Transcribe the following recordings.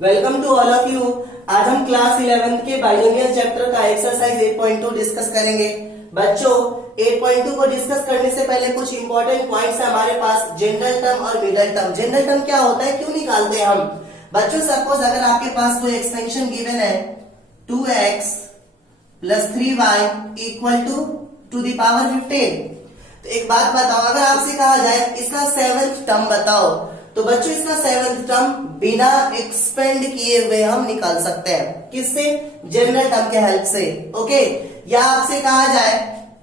Welcome to all of you. आज हम class 11th के बाइनोमियल चैप्टर का एक्सरसाइज 8.2 डिस्कस करेंगे। बच्चों 8.2 को डिस्कस करने से पहले कुछ इंपॉर्टेंट पॉइंट्स है हमारे पास, जनरल टर्म और मिडल टर्म। जनरल टर्म क्या होता है, क्यों निकालते हैं हम? बच्चों सपोज अगर आपके पास कोई एक्सपेंशन गिवन है 2x plus 3y equal to the power 15, तो एक बात बताओ, अगर आपसे कहा जाए इसका सेवंथ टर्म बताओ, तो बच्चों इसका सेवंथ टर्म बिना एक्सपेंड किए हुए हम निकाल सकते हैं। किससे? जनरल टर्म के हेल्प से। ओके, या आपसे कहा जाए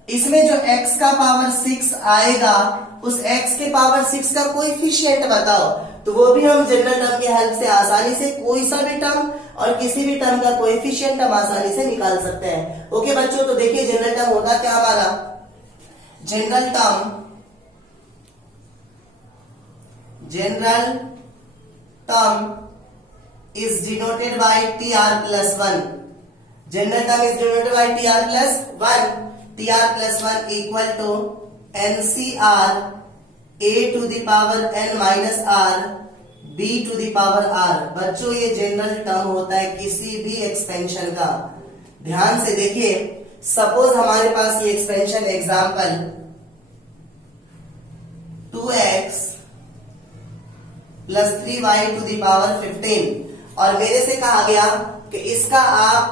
इसमें जो x का पावर 6 आएगा उस x के पावर 6 का कोएफिशिएंट बताओ, तो वो भी हम जनरल टर्म के हेल्प से आसानी से कोई सा भी टर्म और किसी भी टर्म का कोएफिशिएंट हम आसानी से निकाल सकते हैं। ओके बच्चों, तो देखिए जनरल टर्म होगा क्या हमारा। General term is denoted by tr plus 1. General term is denoted by tr plus 1. tr plus 1 equal to ncr a to the power n minus r b to the power r। बच्चों ये general term होता है किसी भी expansion का। ध्यान से देखिए, सपोज हमारे पास ये expansion example 2x plus 3y to the power 15 और मेरे से कहा गया कि इसका आप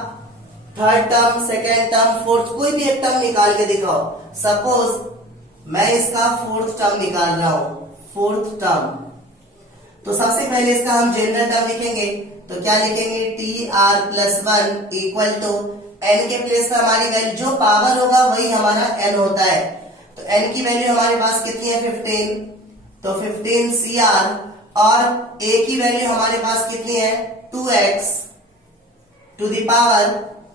third term, second term, fourth कोई भी एक टर्म निकाल के दिखाओ। सपोज मैं इसका फोर्थ टर्म निकाल रहा हूं, फोर्थ टर्म, तो सबसे पहले इसका हम जनरल टर्म लिखेंगे, तो क्या लिखेंगे? T are plus 1 equal to n के प्लेस पर हमारी वैल्यू जो पावर होगा वही हमारा एन होता है, तो एन की वैल्यू हमारे पास कितनी है? 15, तो 15 सी आर, और a की वैल्यू हमारे पास कितनी है? 2x to the power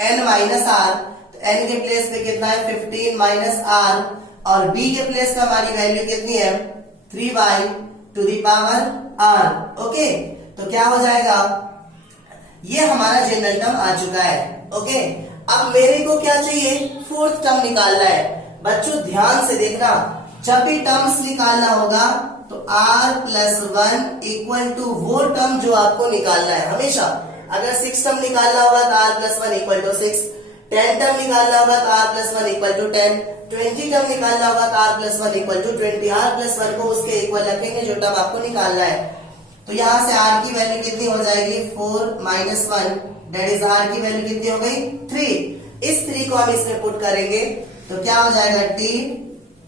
n minus are, तो n के प्लेस पे कितना है? 15 माइनस आर, और b के प्लेस पे हमारी वैल्यू कितनी है? 3y to the power r। Okay, तो क्या हो जाएगा? ये हमारा जनरल टर्म आ चुका है। ओके, अब मेरे को क्या चाहिए? फोर्थ टर्म निकालना है। बच्चों ध्यान से देखना, जब भी टर्म्स निकालना होगा तो r प्लस 1 इक्वल टू वो टर्म जो आपको निकालना है। हमेशा अगर 6 टर्म निकालना होगा तो r plus 1 equal to 6, 10 term निकालना होगा तो r plus 1 equal to 10, 20 term निकालना होगा तो r plus 1 equal to 20। r plus 1 को उसके इक्वल रखेंगे जो टर्म आपको निकालना है। तो यहां से r की वैल्यू कितनी हो जाएगी? 4 माइनस 1, दैट इज r की वैल्यू कितनी हो गई? 3। इस 3 को हम इसमें पुट करेंगे तो क्या हो जाएगा? t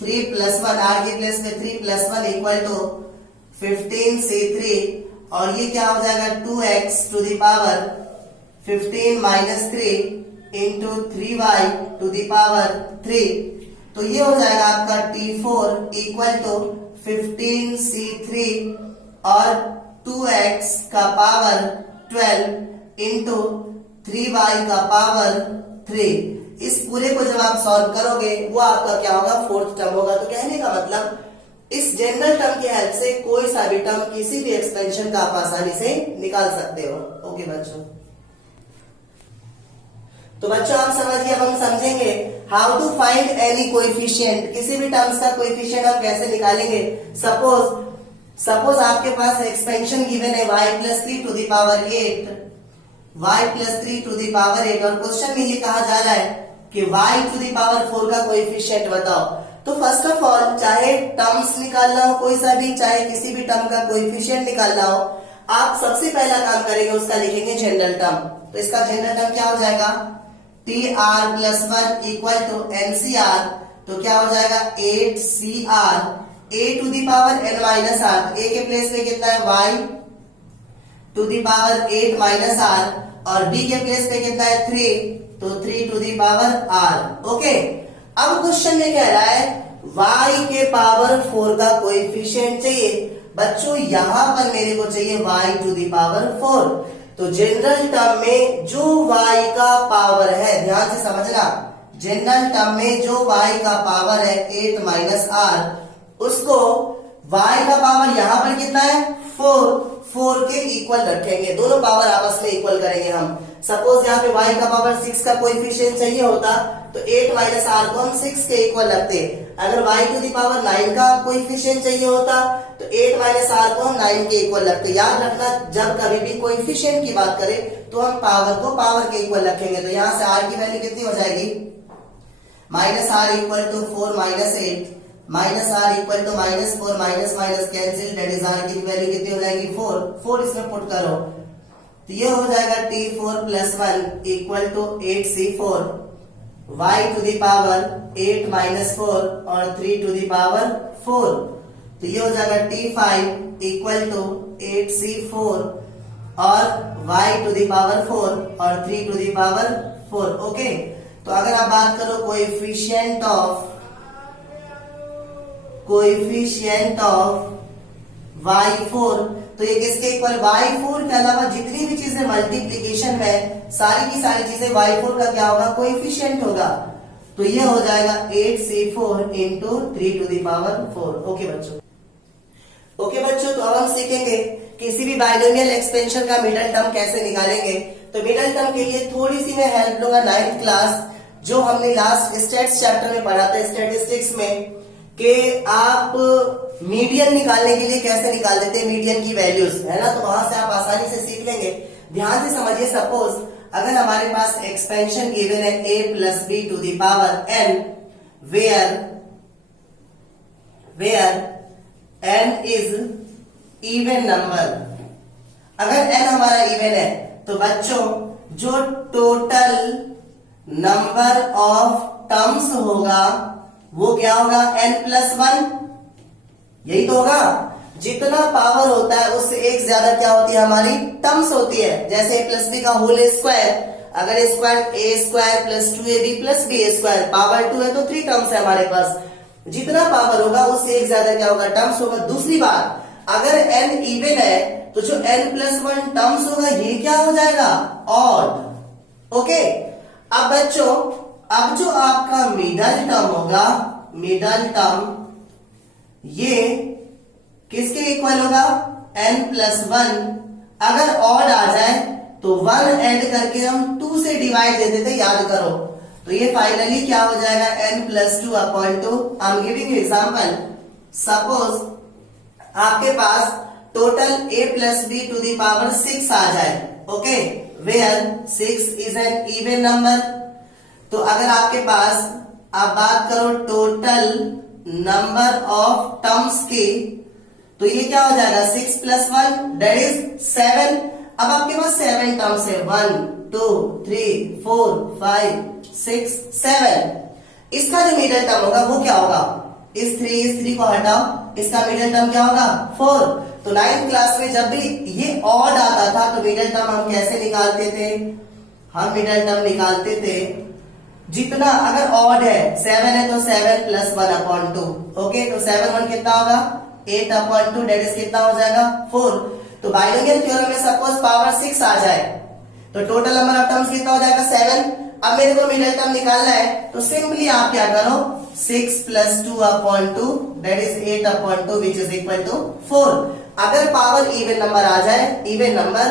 3 प्लस 1, r के प्लेस में 3 प्लस 1 इक्वल टू 15 से 3, और ये क्या हो जाएगा? 2x to the power 15 minus 3 into 3y to the power 3, तो ये हो जाएगा आपका t4 इक्वल टू 15 c3 और 2x का पावर 12 इंटू 3y का पावर 3। इस पूरे को जब आप सॉल्व करोगे वो आपका क्या होगा? फोर्थ टर्म होगा। तो कहने का मतलब इस जनरल टर्म की हेल्प से कोई सा भी टर्म किसी भी एक्सपेंशन का आप आसानी से निकाल सकते हो। ओके बच्चों, तो बच्चों आप समझिए, अब हम समझेंगे how to find any coefficient. किसी भी टर्म्स का कोएफिशिएंट हम कैसे निकालेंगे। सपोज आपके पास एक्सपेंशन गिवन है y plus 3 to the power 8, y plus 3 to the power 8, और क्वेश्चन में ये कहा जा रहा है कि y टू दी पावर 4 का कोएफिशिएंट बताओ। तो फर्स्ट ऑफ ऑल, चाहे टर्म्स निकालना हो कोई सा भी, चाहे किसी भी टर्म का कोएफिशिएंट निकालना हो, आप सबसे पहला काम करेंगे उसका लिखेंगे जनरल टर्म। तो इसका जनरल टर्म क्या हो जाएगा? T are plus 1 equal to NCR, तो क्या हो जाएगा? 8cr a to the power n minus R, a के प्लेस पे कितना है? y to the power 8 minus r, और b के प्लेस पे कितना है? 3, तो 3 to the power r। Okay, अब क्वेश्चन में कह रहा है y के पावर 4 का कोएफिशिएंट चाहिए। बच्चों यहां पर मेरे को चाहिए y टू दी पावर 4, तो जनरल टर्म में जो y का पावर है, ध्यान से समझना, जनरल टर्म में जो y का पावर है 8 माइनस r, उसको y का पावर यहां पर कितना है? 4 के इक्वल रखेंगे, दोनों पावर आपस में इक्वल करेंगे हम। सपोज यहाँ पे y का पावर 6 का कोएफिशिएंट चाहिए होता तो 8 माइनस आर को हम 6 के इक्वल रखते, अगर y टू दी पावर 9 का कोएफिशिएंट चाहिए होता तो 8 माइनस आर को हम 9 के इक्वल रखते। याद रखना जब कभी भी कोएफिशिएंट की बात करें तो हम पावर को पावर के इक्वल रखेंगे। तो यहां से r की वैल्यू कितनी हो जाएगी, minus r equal to 4 minus 8 minus r equal to minus 4 minus minus cancel, that is r की वैल्यू कितनी हो जाएगी 4 इसमें पुट करो तो ये हो जाएगा t4 plus 1 equal to 8c4 y to the power 8 minus 4 और 3 टू दी पावर 4। तो ये हो जाएगा t5 इक्वल टू 8c4 और y टू दी पावर 4 और 3 टू दी पावर 4। ओके, तो अगर आप बात करो कोएफिशिएंट ऑफ y4 तो ये किसके इक्वल, y4 के अलावा जितनी भी चीजें मल्टीप्लीकेशन में सारी की सारी चीजें y4 का क्या होगा, कोएफिशिएंट होगा। तो ये हो जाएगा 8c4 into 3 to the power 4। Okay बच्चों, तो अब हम सीखेंगे किसी भी बाइनोमियल एक्सपेंशन का मिडल टर्म कैसे निकालेंगे। तो मिडल टर्म के लिए थोड़ी सी मैं हेल्प लूंगा 9th क्लास जो हमने लास्ट स्टैट्स चैप्टर में पढ़ा था स्टैटिस्टिक्स में, कि आप मीडियन निकालने के लिए कैसे निकाल देते हैं मीडियन की वैल्यूज, है ना। तो वहां से आप आसानी से सीख लेंगे। ध्यान से समझिए, सपोज अगर हमारे पास एक्सपेंशन गिवन है a plus B to the power n where n is even number. अगर n हमारा इवन है तो बच्चों जो टोटल नंबर ऑफ टर्म्स होगा वो क्या होगा, n प्लस 1, यही तो होगा। जितना पावर होता है उससे एक ज्यादा क्या होती है, हमारी टर्म्स होती है। जैसे a प्लस बी का होल स्क्वायर, अगर square a square plus 2ab plus b square power 2 है तो 3 टर्म्स है हमारे पास। जितना पावर होगा उससे एक ज्यादा क्या होगा, टर्म्स होगा। दूसरी बात, अगर n इवन है तो जो n प्लस 1 टर्म्स होगा ये क्या हो जाएगा, ऑड। ओके, अब बच्चों अब जो आपका मिडल टर्म होगा, मिडल टर्म ये किसके इक्वल होगा, n प्लस 1। अगर ऑड आ जाए तो 1 ऐड करके हम 2 से डिवाइड दे देते, याद करो। तो ये फाइनली क्या हो जाएगा, n plus 2 upon 2। I am giving you example. Suppose आपके पास total a plus B to the power 6 आ जाए, okay, where 6 is an even number. तो अगर आपके पास आप बात करो टोटल नंबर ऑफ टर्म्स की, तो ये क्या हो जाएगा, 6 प्लस 1 दैट इज 7। अब आपके पास 7 टर्म्स है, 1 2 3 4 5 6 7। इसका जो मिडल टर्म होगा वो क्या होगा, इस 3 को हटाओ, इसका मिडल टर्म क्या होगा, 4। तो 9th क्लास में जब भी ये ऑड आता था तो मिडल टर्म हम कैसे निकालते थे, हम मिडल टर्म निकालते थे जितना, अगर ऑड है 7 है तो 7 प्लस 1 अपॉन 2। ओके, तो 7 1 कितना होगा, 8 अपॉन 2 दैट इज कितना हो जाएगा, 4। तो बाइनोमियल थ्योरम में सपोज पावर 6 आ जाए तो टोटल नंबर ऑफ टर्म्स कितना हो जाएगा, 7। अब मेरे को मिडल टर्म निकालना है तो सिंपली आप क्या करो, 6 plus 2 upon 2 that is 8 upon 2 which is equal to 4। अगर पावर इवन नंबर आ जाए, इवन नंबर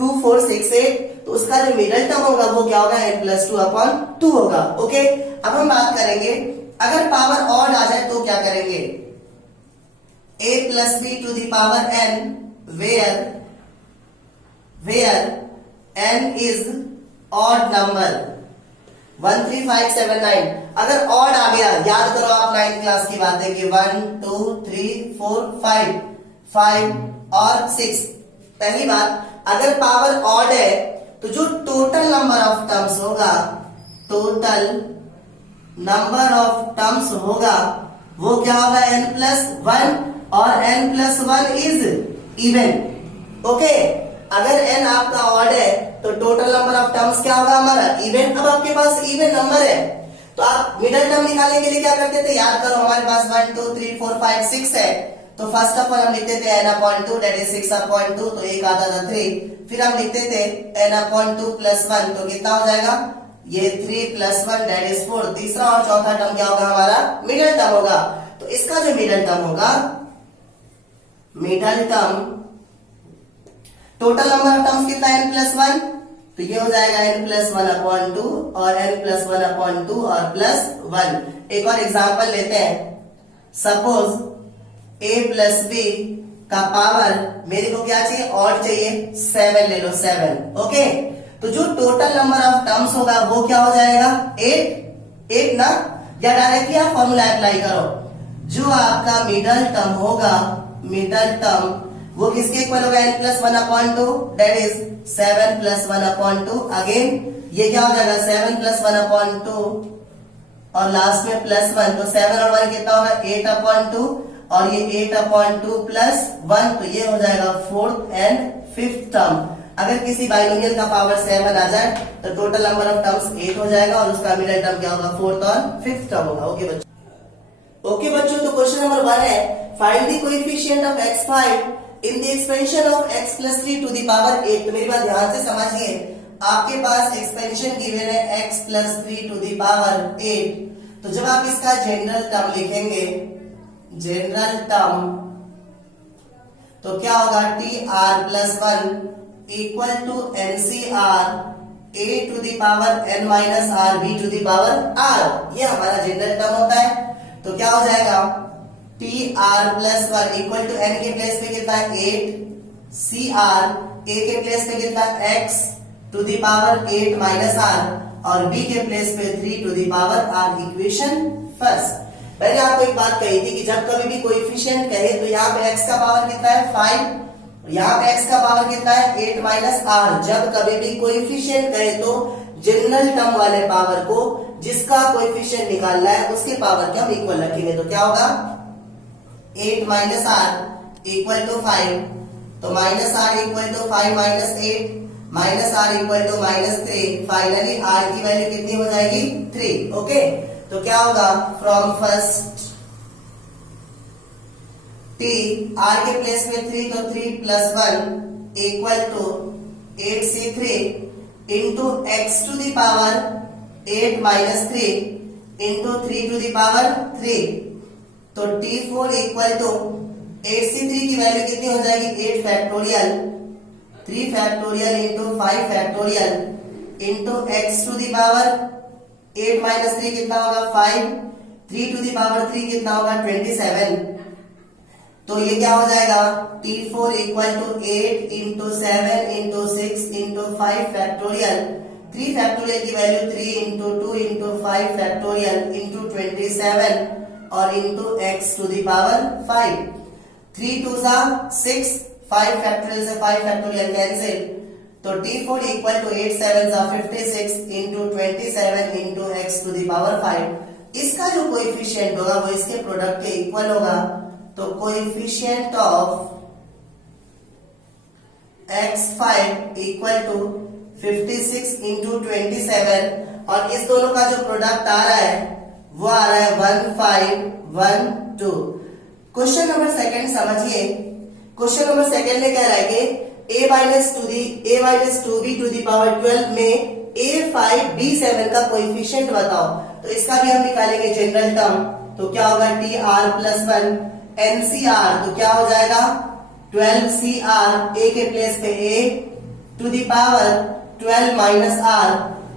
2 4 6 8, तो उसका जो मिडल टर्म होगा वो क्या होगा, n प्लस 2 अपॉन 2 होगा। ओके, अब हम बात करेंगे अगर पावर ऑड आ जाए तो क्या करेंगे, a plus B to the power n where n is odd number 1 3 5 7 9। अगर ऑड आ गया, याद करो आप 9th क्लास की बात है कि 1 2 3 4 5 और 6। पहली बात, अगर पावर ऑड है तो जो टोटल नंबर ऑफ टर्म्स होगा, टोटल नंबर ऑफ टर्म्स होगा वो क्या होगा, n प्लस 1 और n plus 1 is even. Okay, अगर n आपका ऑड है तो टोटल नंबर ऑफ टर्म्स क्या होगा हमारा, इवन। अब आपके पास इवन नंबर है तो आप मिडल टर्म निकालने के लिए क्या करते थे, याद करो हमारे पास 1 2 3 4 5 6 है। तो फर्स्ट ऑफ ऑल हम लिखते थे n upon 2 that is 6 upon 2, तो एक आता था 3। फिर हम लिखते थे n अपॉन 2 प्लस 1, तो कितना हो जाएगा, ये 3 प्लस 1 दैट इज 4। तीसरा और चौथा टर्म क्या होगा हमारा, मिडल टर्म होगा। तो इसका जो मिडल टर्म होगा, middle term total number of terms कितना, n प्लस 1, तो ये हो जाएगा n प्लस 1 अपॉन 2 और n प्लस 1 अपॉन 2 और प्लस 1। एक और एग्जांपल लेते हैं। सपोज a प्लस बी का पावर मेरे को क्या चाहिए, ऑड चाहिए, 7 ले लो, 7। ओके, तो जो टोटल नंबर ऑफ टर्म्स होगा वो क्या हो जाएगा, 8 ना। या डायरेक्टली आप फॉर्मूला अप्लाई करो, जो आपका मिडल टर्म होगा, मिडल टर्म वो किसके इक्वल होगा, n+1/2, दैट इज 7+1/2। अगेन ये क्या हो जाएगा, 7+1/2 और लास्ट में +1, तो 7 और 1 कितना होगा, 8/2 और ये 8/2 + 1, तो ये हो जाएगा 4th एंड 5th टर्म। अगर किसी बाइनोमियल का पावर 7 आ जाए तो टोटल नंबर ऑफ टर्म्स 8 हो जाएगा और उसका मिडिल टर्म क्या होगा, 4th और 5th टर्म होगा। ओके बच्चों, तो क्वेश्चन नंबर 1 है, find the coefficient of x5 in the expansion of x + 3 to the power 8। तो मेरी बात ध्यान से समझिए, आपके पास एक्सपेंशन गिवन है x + 3 टू द पावर 8। तो जब आप इसका जनरल टर्म लिखेंगे, जनरल टर्म, तो क्या होगा, tr+1 equal to NCr a to the power n minus r b to the power r। ये हमारा जनरल टर्म होता है। तो क्या हो जाएगा, tr+1 इक्वल टू n के प्लेस पे कितना है 8, cr a के प्लेस पे कितना है x to the power 8 minus r और b के प्लेस पे 3 to the power r। Equation first. मैंने आपको एक बात कही थी कि जब कभी भी कोएफिशिएंट कहे तो यहाँ पे x का पावर कितना है 5, यहाँ पे x का पावर कितना है 8 माइनस r। जब कभी भी कोएफिशिएंट कहे तो जनरल टर्म वाले पावर को, जिसका कोएफिशिएंट निकालना है उसके पावर के हम इक्वल रखेंगे। तो क्या होगा, 8 माइनस r इक्वल टू 5, तो minus r equal to 5 minus 8 minus r equal to -3। Finally r की वैल्यू कितनी हो जाएगी, 3। ओके, तो क्या होगा, फ्रॉम फर्स्ट t r के प्लेस में 3, तो 3 + 1 equal to 8c3 into x to the power 8 minus 3 into 3 to the power 3। तो t4 इक्वल टू 8c3 की वैल्यू कितनी हो जाएगी, 8 factorial, 3 factorial into 5 factorial into x to the power 8 minus 3 कितना होगा 5, 3 टू द पावर 3 कितना होगा 27। तो ये क्या हो जाएगा, t4 equal to 8 into 7 into 6 into 5 factorial, 3 factorial की value 3 into 2 into 5 factorial into 27 और into x to the power 5। 3 2 6, 5 factorial से 5 फैक्टोरियल कैंसिल, तो t4 equal to 8 7 56 into 27 into x to the power 5। इसका जो कोएफिशिएंट होगा वो इसके product के इक्वल होगा। तो coefficient of x5 equal to 56 into 27 और इस दोनों का जो प्रोडक्ट आ रहा है वो आ रहा है 1512। क्वेश्चन नंबर सेकंड समझिए। क्वेश्चन नंबर सेकंड में कह रहा है कि a minus 2b to the power 12 में a5b7 का कोएफिशिएंट बताओ। तो इसका भी हम निकालेंगे जनरल टर्म। तो क्या होगा, tr+1 NCr, तो क्या हो जाएगा 12cr, a के प्लेस पे a to the power 12 minus r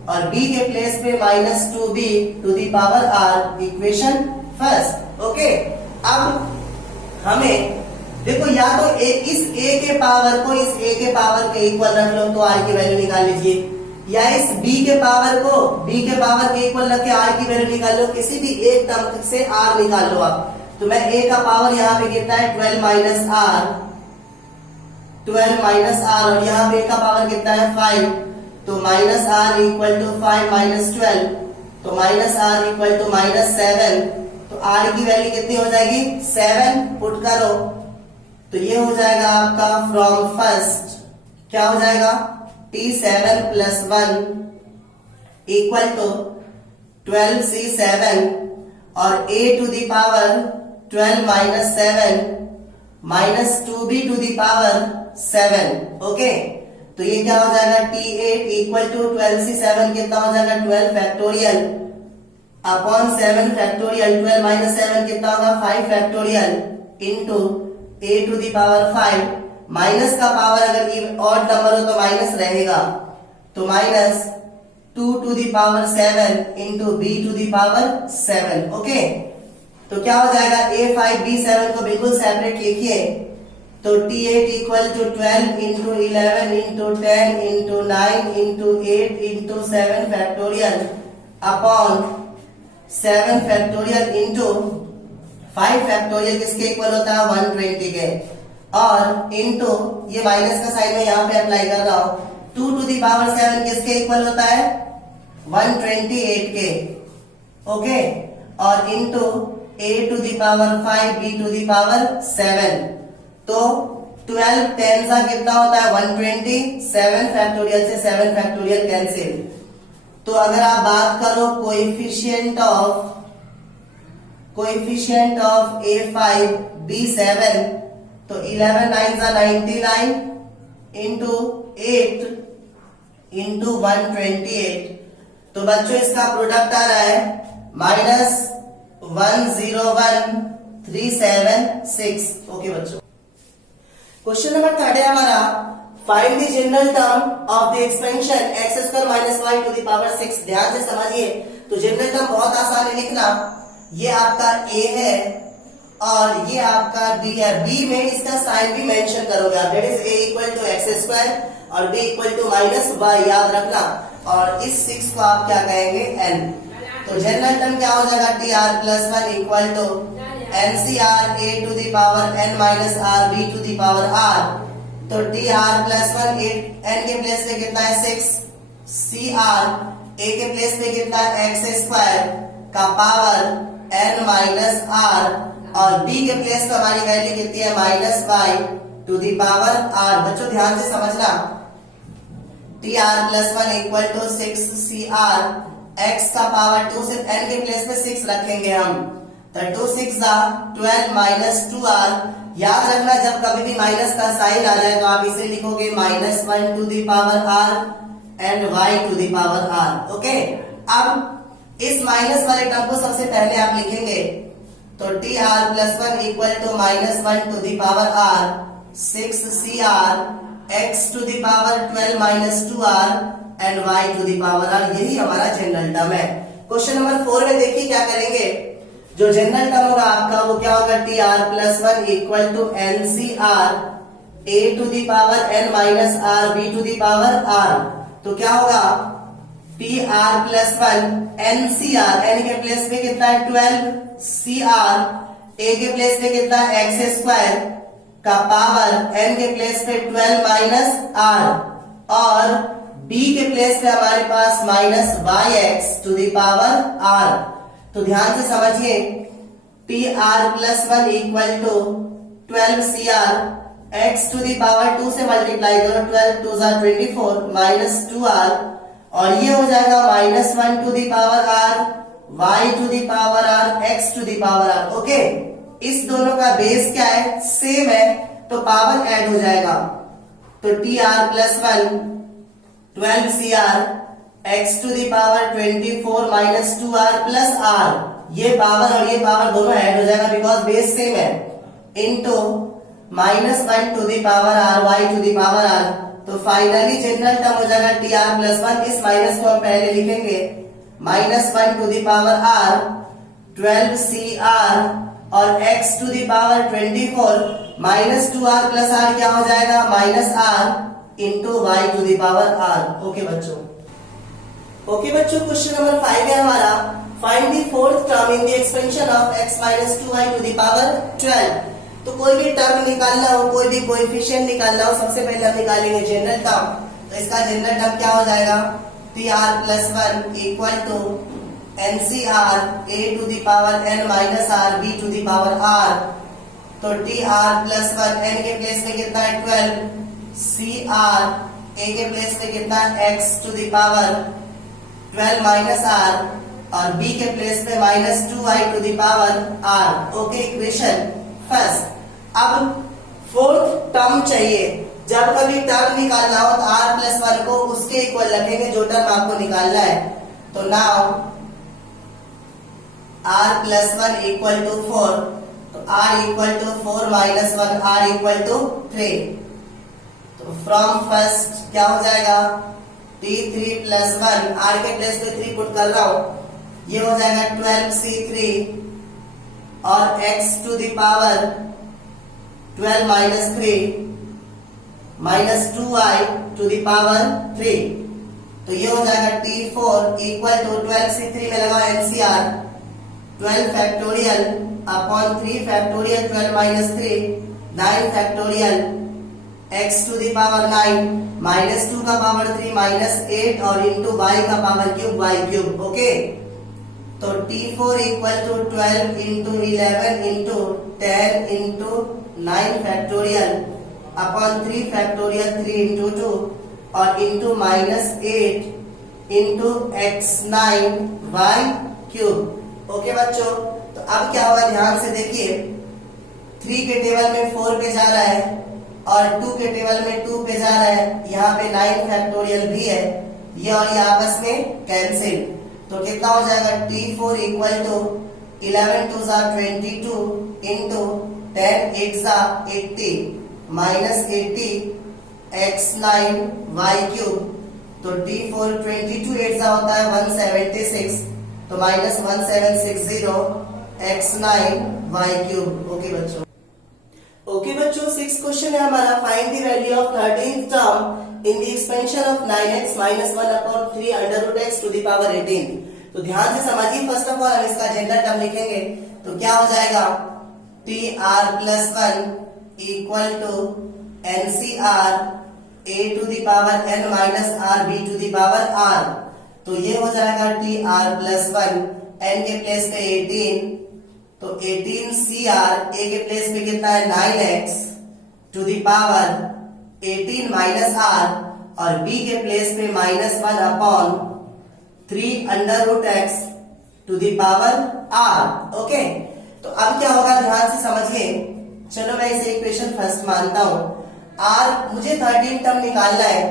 और b के प्लेस पे -2b to the power r। Equation first. Okay, अब हमें देखो, या तो इस a के पावर को इस a के पावर के इक्वल रख लो तो r की वैल्यू निकाल लीजिए, या इस b के पावर को b के पावर के इक्वल रख के r की वैल्यू निकाल लो। किसी भी एक टर्म से r निकाल लो आप। तो मैं a का पावर यहाँ पे कितना है 12 माइनस r, 12 माइनस r और यहाँ पे a का पावर कितना है 5, तो minus r equal to 5 minus 12, तो माइनस r इक्वल टू -7। तो r की वैल्यू कितनी हो जाएगी 7, पुट करो तो ये हो जाएगा आपका फ्रॉम फर्स्ट, क्या हो जाएगा t7 + 1 इक्वल टू 12c7 और a to the power 12 minus 7 -2b to the power 7। Okay, तो ये क्या हो जाएगा t8 इक्वल टू 12c7 कितना हो जाएगा 12 फैक्टोरियल अपॉन 7 फैक्टोरियल, 12 माइनस 7 कितना होगा 5 factorial into a to the power 5। Minus का पावर अगर ऑड नंबर हो तो माइनस रहेगा, तो minus 2 to the power 7 into b to the power 7. Okay, तो क्या हो जाएगा, a5 b7 को बिल्कुल सेपरेट लिखिए, तो t8 equal to 12 into 11 into 10 into 9 into 8 into 7 factorial upon 7 factorial into 5 factorial किसके इक्वल होता है, 120 के, और इंटू ये माइनस का साइन में यहाँ पे अप्लाई कर रहा हूं, 2 टू दी पावर 7 किसके इक्वल होता है, 128 के, ओके, और into a to the power 5 b to the power 7, तो 12 10 का कितना होता है, 120, 7 फैक्टोरियल से 7 फैक्टोरियल कैंसिल, तो अगर आप बात करो कोएफिशिएंट ऑफ a5 b7, तो 11 9 99 इंटू 8 इंटू 128, तो बच्चों इसका प्रोडक्ट आ रहा है -101,376. ओके बच्चों, क्वेश्चन नंबर 3 है हमारा, find the general term of the expansion x² - y to the power 6. ध्यान से समझिए, तो जनरल टर्म बहुत आसान है लिखना, ये आपका a है और ये आपका b है, b में इसका साइन भी मेंशन करोगे आप, that is a equal to x² और b इक्वल टू -y, याद रखना, और इस 6 को आप क्या कहेंगे, n. तो जनरल टर्म क्या हो जाएगा, tr+1 equal to ncr a to the power n minus r b to the power r, तो tr+1 n के प्लेस पे कितना है 6, cr a के प्लेस पे कितना है x² का पावर n माइनस r, और b के प्लेस पे हमारी वैल्यू कितनी है, -y to the power r. बच्चों ध्यान से समझना, tr+1 equal to 6 cr, x का पावर 2 से n के प्लेस पे 6 रखेंगे हम, तो 2 6 12 माइनस 2r. याद रखना जब कभी भी माइनस का साइन आ जाए तो आप इसे लिखोगे -1 to the power r and y to the power r. Okay, अब इस माइनस वाले टर्म को सबसे पहले आप लिखेंगे, तो tr+1 equal to -1 to the power r 6 cr x to the power 12 minus 2r and y to the power r. यही हमारा जनरल टर्म है. क्वेश्चन नंबर 4 में देखिए क्या करेंगे, जो जनरल टर्म होगा आपका वो क्या होगा, tr+1 equal to ncr a to the power n minus r b to the power r. तो क्या होगा, tr+1 ncr, n के प्लेस पे कितना है 12, cr a के प्लेस पे कितना है x² का पावर n के प्लेस पे 12 माइनस r, और b के प्लेस पे हमारे पास -yx to the power r. तो ध्यान से समझिए, tr+1 equal to 12 cr x to the power 2 से मल्टीप्लाई करो, 12 2 24 माइनस 2r, और ये हो जाएगा -1 to the power r y to the power r x to the power r. Okay, इस दोनों का बेस क्या है, सेम है, तो पावर ऐड हो जाएगा, तो tr+1 12 cr x to the power 24 minus 2r plus r, ये पावर और ये पावर दोनों ऐड हो जाएगा बिकॉज बेस सेम है, into -1 to the power r y to the power r. तो फाइनली जनरल टर्म हो जाएगा tr+1, इस माइनस को हम पहले लिखेंगे, -1 to the power r 12 cr और x to the power 24 minus 2r plus r क्या हो जाएगा, -r into y to the power r. Okay बच्चों, क्वेश्चन नंबर 5 है हमारा, find the fourth term in the expansion of x minus 2y to the power 12. तो कोई भी term निकालना हो, कोई भी कोएफिशिएंट निकालना हो, सबसे पहले हम निकालेंगे जनरल टर्म. तो इसका जनरल टर्म क्या हो जाएगा, tr+1 equal to ncr a to the power n minus r b to the power r. तो tr+1 n के प्लेस में कितना है 12, cr a के प्लेस में कितना है x to the power 12 minus r, और b के प्लेस पे -2y to the power r. ओके, इक्वेशन फर्स्ट. अब फोर्थ टर्म चाहिए, जब कभी टर्म निकालना हो तो r+1 को उसके इक्वल रखेंगे जो टर्म आपको निकालना है. तो नाउ r+1 इक्वल टू 4, तो r equal to 4 minus 1 r equal to 3. तो फ्रॉम फर्स्ट क्या हो जाएगा, t3 प्लस 1, r के प्लेस पे 3 पुट कर रहा हूं, ये हो जाएगा 12c3 और x to the power 12 minus 3 minus 2i to the power 3, तो ये हो जाएगा t4 इक्वल टू 12c3 में लगा NCR 12 factorial upon 3 factorial 12 minus 3 9 factorial x to the power 9 minus 2 का पावर 3 माइनस 8 और इंटू y का power cube y cube. Okay, तो t4 equal to 12 into 11 into 10 into 9 factorial upon 3 factorial 3 into 2 और into minus 8 into x9 y cube. Okay बच्चों, तो अब क्या होगा ध्यान से देखिए, 3 के टेबल में 4 पे जा रहा है और 2 के टेबल में 2 पे जा रहा है, यहाँ पे 9 फैक्टोरियल भी है, ये और ये आपस में कैंसिल, तो कितना हो जाएगा t4 equal to 11 2 22 into 10 8 80 minus 80 x9 y cube, तो t4 22 8 होता है 176, तो minus 1760 x9 y cube. Okay बच्चों, ओके बच्चों, 6 क्वेश्चन है हमारा, find the value of 13th term in the expansion of 9x minus 1 upon 3 under root x to the power 18। तो ध्यान से समझिए, फर्स्ट ऑफ ऑल हम इसका जनरल टर्म लिखेंगे, तो क्या हो जाएगा tr plus 1 equal to ncr a to the power n minus r b to the power r, तो ये हो जाएगा tr प्लस 1 n के प्लेस पे 18, तो 18cr a के प्लेस पे कितना है 9x to the power 18 minus r और b के प्लेस पे minus 1 upon 3 under root x to the power r। Okay, तो अब क्या होगा ध्यान से समझिए, चलो मैं इसे इक्वेशन फर्स्ट मानता हूं, r मुझे 13 टर्म निकालना है,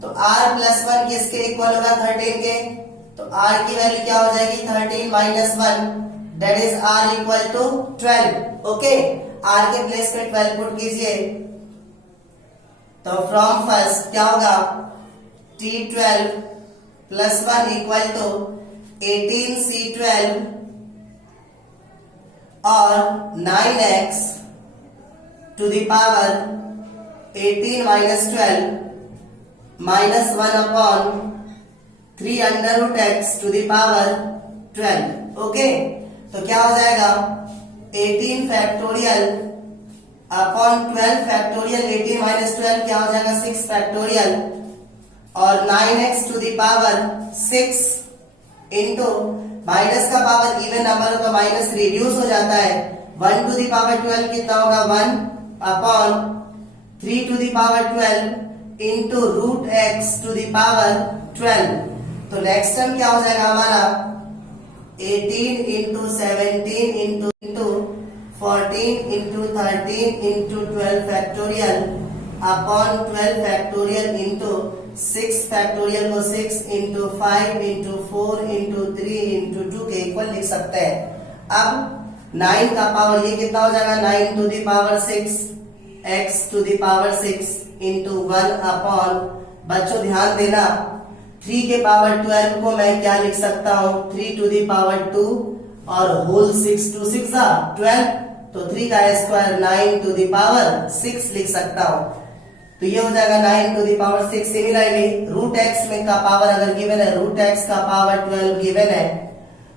तो r प्लस 1 किसके इक्वल होगा 13 के, तो r की वैल्यू क्या हो जाएगी 13 minus 1 that is r equal to 12। Okay, r के प्लेस पे 12 पुट कीजिए, तो फ्रॉम फर्स्ट क्या होगा t12 plus 1 equal to 18c12 और 9x to the power 18 minus 12 minus 1 upon 3 under root x to the power 12। Okay, तो क्या हो जाएगा 18 फैक्टोरियल अपॉन 12 फैक्टोरियल, 18 माइनस 12 क्या हो जाएगा 6 फैक्टोरियल और 9x to the power 6 into minus का पावर इवन नंबर हो तो माइनस रिड्यूस हो जाता है, 1 टू द पावर 12 कितना होगा 1 upon 3 to the power 12 into root x to the power 12। तो नेक्स्ट टर्म क्या हो जाएगा हमारा 18 into 17 into 14 into 13 into 12 factorial upon 12 factorial into 6 factorial को 6 इंटू 5 इंटू 4 इंटू 3 इंटू 2 के इक्वल लिख सकते हैं। अब 9 का पावर ये कितना हो जाएगा 9 to the power 6 x to the power 6 into 1 upon, बच्चों ध्यान देना 3 के पावर 12 को मैं क्या लिख सकता हूँ 3 टू द पावर 2 और होल 6 टू 6 12, तो 3 का स्क्वायर 9 टू द पावर 6 लिख सकता हूँ, तो ये हो जाएगा 9 to the power 6। Similarly root x में का पावर अगर गिवन है, रूट x का पावर 12 गिवन है,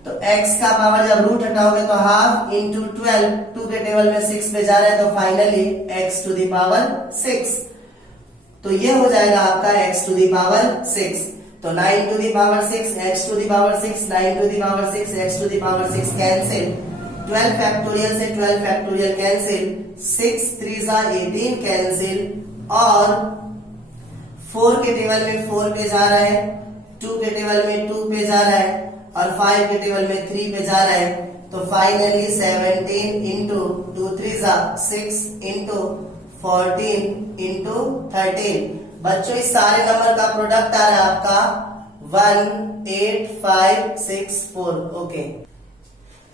तो x का पावर जब रूट हटाओगे तो हाफ इंटू 12, 2 के टेबल में 6 पे जा रहा है, तो finally x to the power 6, तो ये हो जाएगा आपका x टू द पावर 6। तो 9 to the power 6 x to the power 6, 9 to the power 6 x to the power 6 cancel, 12 factorial से 12 फैक्टोरियल कैंसिल, 6 3 18 कैंसिल और 4 के टेबल में 4 पे जा रहा है, 2 के टेबल में 2 पे जा रहा है और 5 के टेबल में 3 पे जा रहा है, तो फाइनली 17 इंटू 2 3 6 इंटू 14 इंटू 13। बच्चों इस सारे नंबर का प्रोडक्ट आ रहा है आपका 18564। ओके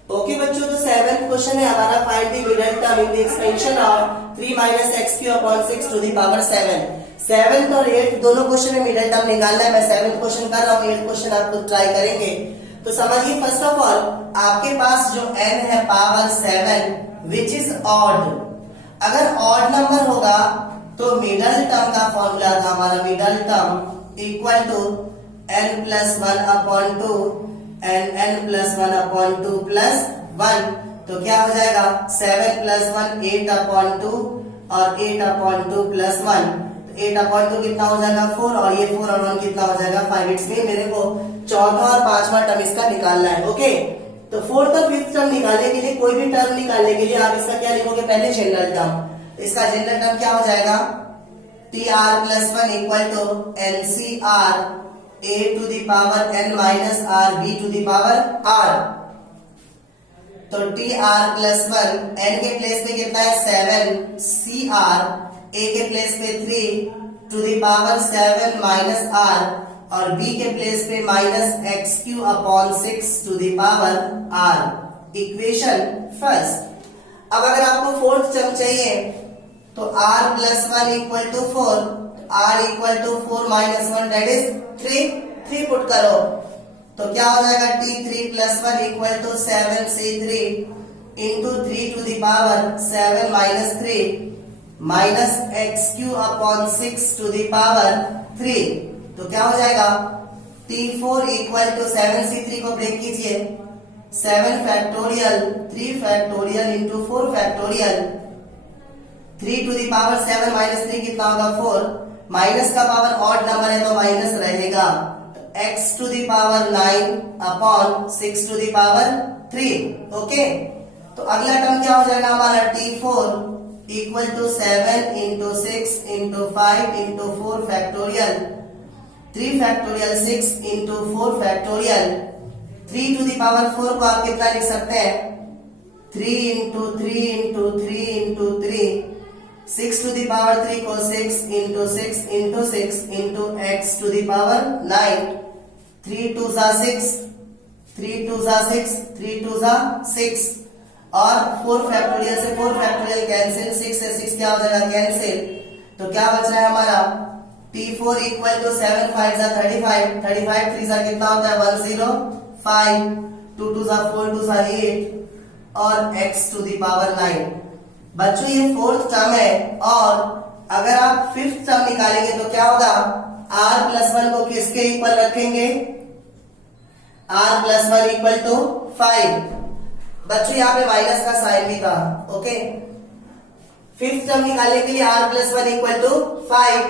ओके बच्चों, तो 7th क्वेश्चन है हमारा, find the middle term in the expansion of 3 minus x Q upon 6 to the power 7। 7th और 8th दोनों क्वेश्चन में मिडिल टर्म निकालना है। मैं 7th क्वेश्चन कर रहा हूँ, 8th क्वेश्चन आपको ट्राई करेंगे। तो समझिए फर्स्ट ऑफ ऑल आपके पास जो n है पावर 7 विच इज ऑड। अगर ऑड नंबर होगा तो मिडल टर्म का फॉर्मूला था हमारा, middle term equal to n plus 1 upon 2 and n plus 1 upon 2 plus 1। तो क्या हो जाएगा 7 प्लस 1 8 अपॉन 2 और 8 अपॉन 2 प्लस 1। तो 8 अपॉन 2 कितना हो जाएगा 4 और ये 4 और 1 कितना हो जाएगा 5। इट्स मीन मेरे को चौथा और पांचवा टर्म इसका निकालना है। ओके, तो फोर्थ और फिफ्थ टर्म निकालने के लिए, कोई भी टर्म निकालने के लिए आप इसका क्या लिखोगे, पहले जनरल टर्म। इसका जनरल टर्म क्या हो जाएगा tr plus 1 equal to ncr a to the power n minus r b to the power r। तो tr प्लस 1 n के प्लेस पे कितना है 7 cr a के प्लेस पे 3 to the power 7 minus r और b के प्लेस पे minus x Q upon 6 to the power r। Equation first. अब अगर आपको फोर्थ टर्म चाहिए तो r plus 1 equal to 4, r equal to 4 minus 1 that is 3 put करो तो क्या हो जाएगा t3 plus 1 equal to 7c3 into 3 to the power 7 minus 3 minus x Q upon 6 to the power 3। तो क्या हो जाएगा t4 इक्वल टू 7c3 को ब्रेक कीजिए 7 factorial 3 factorial into 4 factorial 3 to the power 7 minus 3 कितना होगा 4। माइनस का power odd number है तो माइनस रहेगा x to the power 9 upon 6 to the power 3। Okay, तो अगला टर्म क्या हो जाएगा हमारा t4 equal to 7 into 6 into 5 into 4 factorial 3 factorial 6 into 4 factorial 3 to the power 4 को आप कितना लिख सकते हैं 3 into 3 into 3 into 3 6 to the power 3 को 6 into 6 into 6 into x to the power 9 3 2 जा 6 3 2 जा 6 3 2 जा 6 और 4 फैक्टोरियल से 4 फैक्टोरियल कैंसिल 6 से 6 क्या हो जाएगा कैंसिल। तो क्या बच रहा है हमारा t4 इक्वल टू 7 5 जा 35 35 3 जा कितना होता है 105 2 2 जा 4 2 जा 8 और x टू द पावर 9। बच्चों ये फोर्थ टर्म है और अगर आप फिफ्थ टर्म निकालेंगे तो क्या होगा r प्लस 1 को किसके इक्वल रखेंगे r प्लस 1 इक्वल टू 5। बच्चों यहाँ पे माइनस का साइन भी था। ओके, फिफ्थ टर्म निकालने के लिए r प्लस 1 इक्वल टू 5।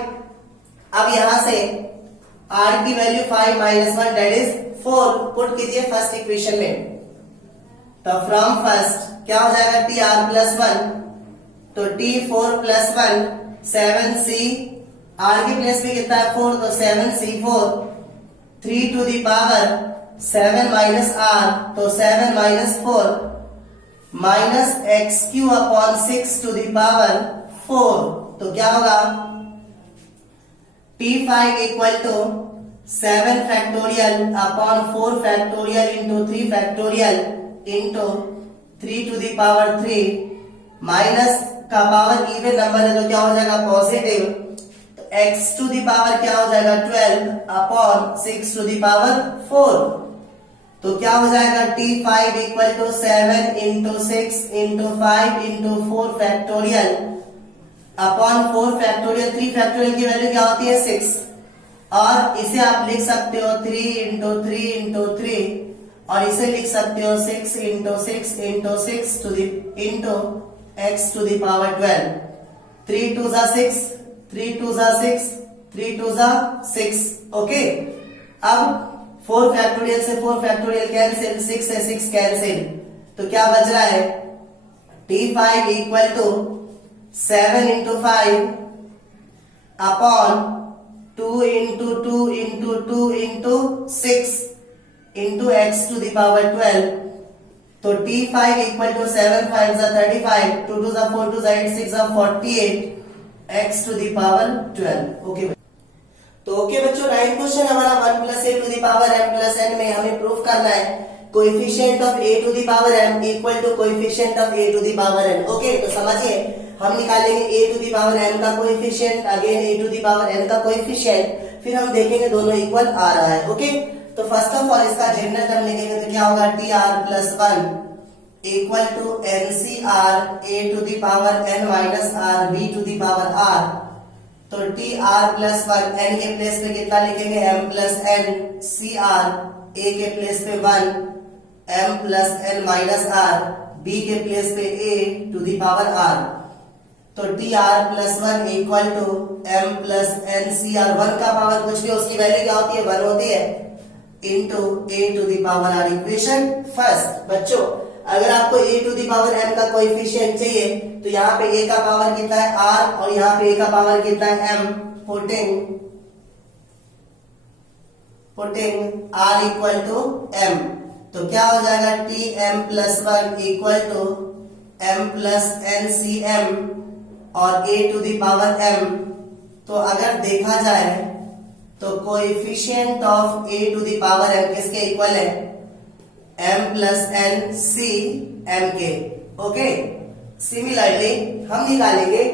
अब यहां से r की value 5 minus 1 that is 4 put कीजिए फर्स्ट इक्वेशन में। तो फ्रॉम फर्स्ट क्या हो जाएगा tr प्लस 1 तो t4 प्लस 1 7c r के प्लेस में कितना है 4 तो 7c4 3 to the power 7 minus r तो 7 minus 4 minus x Q upon 6 to the power 4। तो क्या होगा t5 equal to 7 factorial upon 4 factorial into 3 factorial into 3 to the power 3 minus का पावर इवन नंबर है तो क्या हो जाएगा पॉजिटिव तो x टू द पावर क्या हो जाएगा 12 अपॉन 6 टू द पावर 4। तो क्या हो जाएगा t5 equal to 7 into 6 into 5 into 4 factorial upon 4 factorial 3 factorial की वैल्यू क्या होती है 6 और इसे आप लिख सकते हो 3 इंटू 3 इंटू 3 और इसे लिख सकते हो 6 into 6 into 6 to the into x to the power 12 3 2 जा 6 3 2 जा 6 3 2 जा 6। ओके, अब 4 फैक्टोरियल से 4 फैक्टोरियल कैंसिल 6 से 6 कैंसिल तो क्या बच रहा है t5 equal to 7 into 5 upon 2 into 2 into 2 into 6 into x to the power 12। तो t5 इक्वल टू 7 5 जा 35 2 2 जा 4 2 जा 8 6 जा 48 x to the power 12। Okay, तो ओके बच्चों, 9th क्वेश्चन हमारा 1 plus a to the power m plus n में हमें प्रूफ करना है coefficient of a to the power m equal to coefficient of a to the power n। Okay, तो समझिए हम निकालेंगे a to the power n का coefficient, again a to the power n का कोएफिशिएंट, फिर हम देखेंगे दोनों इक्वल आ रहा है। ओके, तो फर्स्ट ऑफ ऑल इसका जनरल टर्म लिखेंगे तो क्या होगा, T R plus one equal to N C R A to the power n minus r b to the power r। तो T R plus one n के place पे कितना लिखेंगे, m plus N, C are a के place पे one, m plus n minus are, b के place पे a to the power r। तो T R plus one equal to m plus N C R, one का power कुछ भी उसकी value क्या होती है, वन होती है, into a to the power r। Equation first. बच्चों अगर आपको a to the power m का कोएफिशिएंट चाहिए तो यहाँ पे a का पावर कितना है r और यहाँ पे a का पावर कितना है m, putting r equal to m, तो क्या हो जाएगा T M plus one equal to m plus N C M और a to the power m। तो अगर देखा जाए तो coefficient of a to the power m किसके इक्वल है, m plus N C m के। ओके, सिमिलरली हम निकालेंगे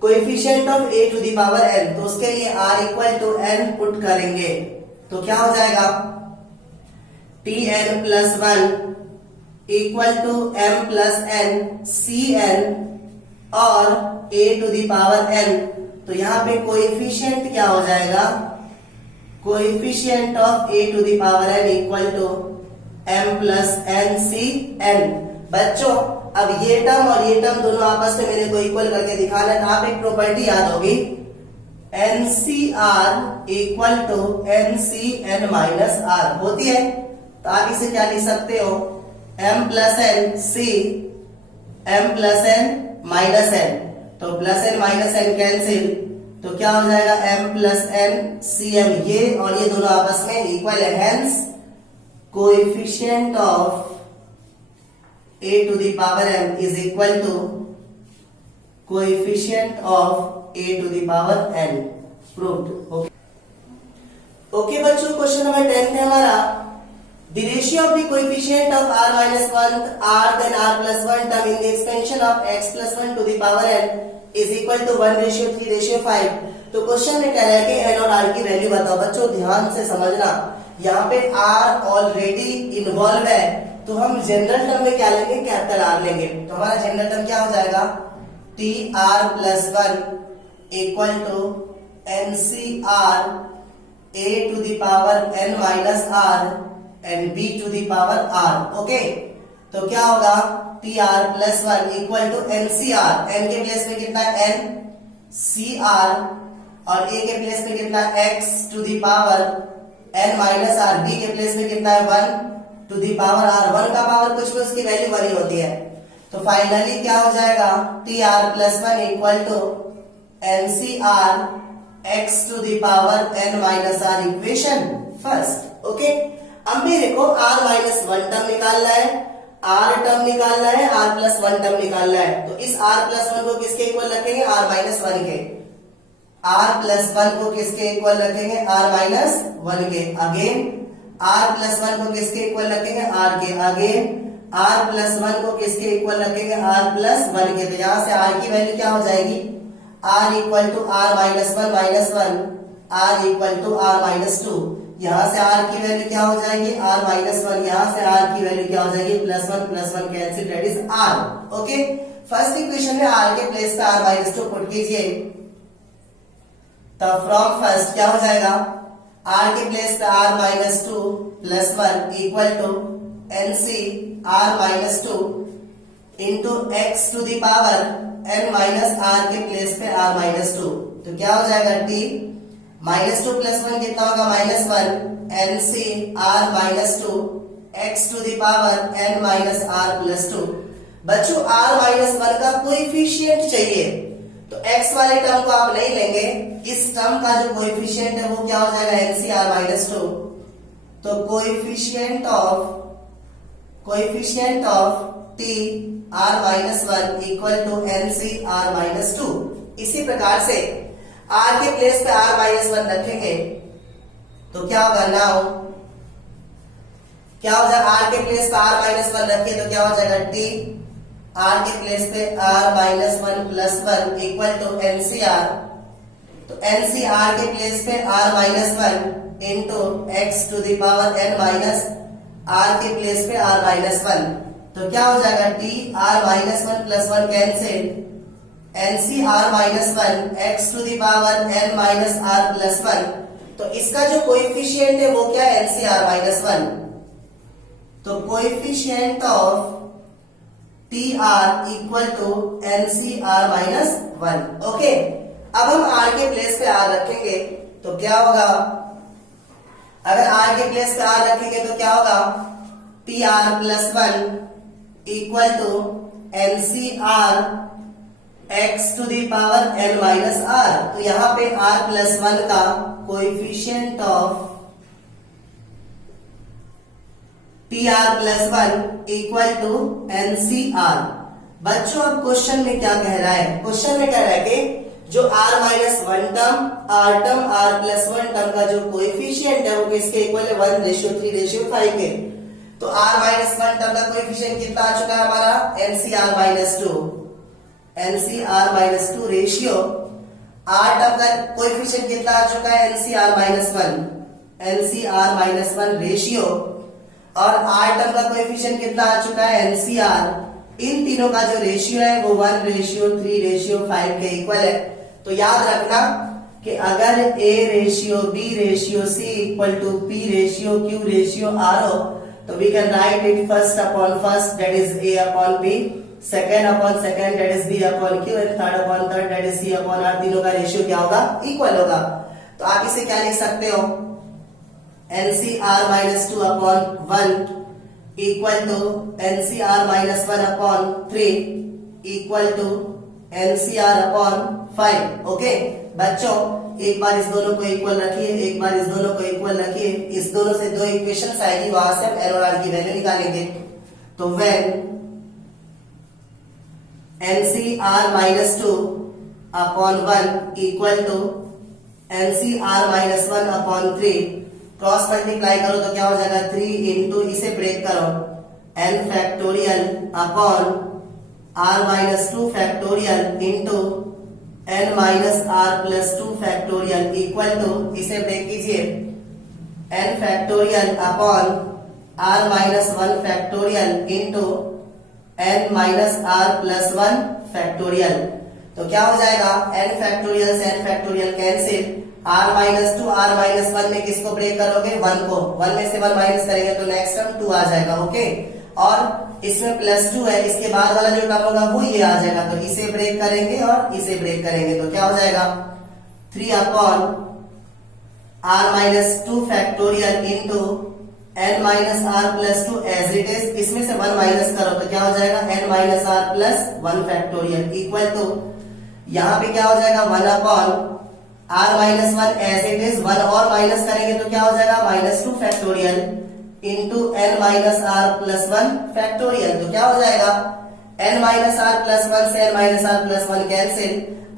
coefficient of a to the power n, तो उसके लिए r equal to n put करेंगे तो क्या हो जाएगा, T N plus one equal to m plus N C N और a to the power n। तो यहाँ पे कोएफिशिएंट क्या हो जाएगा, coefficient of a to the power n equal to m plus N C N. बच्चों अब ये टर्म और ये टर्म दोनों आपस में मेरे को इक्वल करके दिखाना है, तो आप एक प्रॉपर्टी याद होगी, N C R equal to N C N minus R होती है। तो आप इसे क्या लिख सकते हो, m plus N C m plus n minus n, तो plus n minus n cancel, तो क्या हो जाएगा m plus N C m, ये और ये दोनों आपस में इक्वल है, hence coefficient of a to the power m is equal to coefficient of a to the power n। Proved. Okay बच्चों, क्वेश्चन नंबर 10 है हमारा, the ratio of the coefficient of r minus 1 r then r plus 1 term in the expansion of x plus 1 to the power n is equal to 1:3:5। तो question में कह रहा है कि n और r की वैल्यू बताओ। बच्चों ध्यान से समझना, यहाँ पे r ऑलरेडी इन्वॉल्व है, तो हम जनरल टर्म में क्या लेंगे, कैपिटल R लेंगे। तो हमारा जनरल टर्म क्या हो जाएगा, T are plus one equal to N C R A to the power n minus R and b to the power r। Okay, तो क्या होगा, T R plus one equal to N C R, N के place में कितना है n, C are और a के place में कितना है x to the power n minus are, b के प्लेस में कितना है 1 टू दी पावर r। 1 का पावर कुछ भी उसकी वैल्यू 1 ही होती है। तो फाइनली क्या हो जाएगा, T are plus one equal to N C R x to the power n minus R. Equation first. Okay, अब मेरे को r माइनस वन टर्म निकालना है, r टर्म निकालना है, r प्लस वन टर्म निकालना है। तो इस r प्लस वन को किसके इक्वल रखेंगे, r माइनस वन के। r प्लस वन को किसके इक्वल रखेंगे, r माइनस वन के। अगेन r प्लस वन को किसके इक्वल रखेंगे, r के। अगेन r प्लस वन को किसके इक्वल रखेंगे, r प्लस वन के। तो यहाँ से r की वैल्यू क्या हो जाएगी, r equal to r minus one, r equal to r minus two. यहाँ से r की वैल्यू क्या हो जाएगी, r माइनस वन, यहाँ से r की वैल्यू क्या हो जाएगी, plus one cancel, that is r। Okay, first equation में r के प्लेस पे r माइनस टू पुट कीजिए, तब फ्रॉम फर्स्ट क्या हो जाएगा, r के प्लेस पे r minus two plus one equal to N C r minus two into X to the power n minus R के प्लेस पे r माइनस टू। तो क्या हो जाएगा, t minus two plus one कितना होगा, minus one, N C are minus two X to the power n minus are plus two. बच्चों r minus one का कोएफिशिएंट चाहिए, तो x वाले टर्म को आप नहीं लेंगे, इस टर्म का जो कोएफिशिएंट है वो क्या हो जाएगा, n C are minus two. तो coefficient of t r minus one equal to N C are minus two. इसी प्रकार से r के प्लेस पे r माइनस वन रखेंगे तो क्या होगा, नाउ क्या हो जाएगा, r के प्लेस पे r माइनस वन रखिए तो क्या हो जाएगा, t आर के प्लेस पे R minus one plus one equal to NCR, तो एनसीआर के प्लेस पे R minus one into X to the power N minus R के प्लेस पे आर माइनस वन, तो क्या हो जाएगा T R minus one plus one cancel, NCR minus one X to the power N minus are plus one, तो इसका जो coefficient है वो क्या है एनसीआर माइनस वन, तो coefficient of T R equal to NCR minus one. Okay, अब हम आर के प्लेस पे आर रखेंगे तो क्या होगा, अगर आर के प्लेस पे आर रखेंगे तो क्या होगा T R plus one equal to NCR X to the power N minus are, तो यहां पे आर प्लस वन का coefficient of T are plus one equal to NCR. बच्चों अब क्वेश्चन में क्या कह रहा है, क्वेश्चन में कह रहा है कि जो R minus one term R plus one term का जो कोएफिशिएंट है वो किसके इक्वल है 1:3:5 के, तो आर माइनस वन टर्म का कोएफिशिएंट कितना आ चुका है हमारा NCR minus two, NCR minus two ratio R term का कोएफिशिएंट कितना आ चुका है NCR minus one, NCR minus one ratio, और आर टर्म का कोएफिशिएंट कितना आ चुका है एनसीआर, इन तीनों का जो रेशियो है वो 1:3:5 के इक्वल है। तो याद रखना कि अगर A ratio B ratio C equal to P ratio Q ratio R हो तो we can write it first upon first that is A upon B, second upon second that is B upon Q and third upon third that is C upon R, तीनों का ratio क्या होगा equal होगा। तो आप इसे क्या लिख सकते हो NCR minus two upon one equal to NCR minus one upon three equal to NCR upon 5। Okay बच्चों, एक बार इस दोनों को इक्वल रखिए, एक बार इस दोनों को इक्वल रखिए, इस दोनों से दो इक्वेशन आएगी, वहां से हम एन और आर की वैल्यू निकालेंगे। तो when NCR minus two upon one equal to NCR minus one upon three, cross multiply करो तो क्या हो जाएगा 3 इंटू इसे ब्रेक करो n factorial upon r minus two factorial into n minus r plus two factorial equal to इसे break कीजिए n factorial upon r minus one factorial into n minus r plus one factorial, तो क्या हो जाएगा n factorial से n factorial cancel, r minus two R minus one में किसको break करोगे 1 को, 1 में से 1 माइनस करेंगे तो नेक्स्ट टर्म 2 आ जाएगा। ओके, और इसमें प्लस 2 है, इसके बाद वाला जो टर्म होगा वो ये आ जाएगा, तो इसे ब्रेक करेंगे और इसे ब्रेक करेंगे तो क्या हो जाएगा 3 upon R minus two factorial into N minus are plus two as it is, इसमें से 1 माइनस करो तो क्या हो जाएगा N minus are plus one factorial equal to यहाँ पे क्या हो जाएगा 1 upon r minus one as it is, 1 और माइनस करेंगे तो क्या हो जाएगा minus two factorial into N minus are plus one factorial, तो क्या हो जाएगा n minus are plus one से n minus are plus one cancel,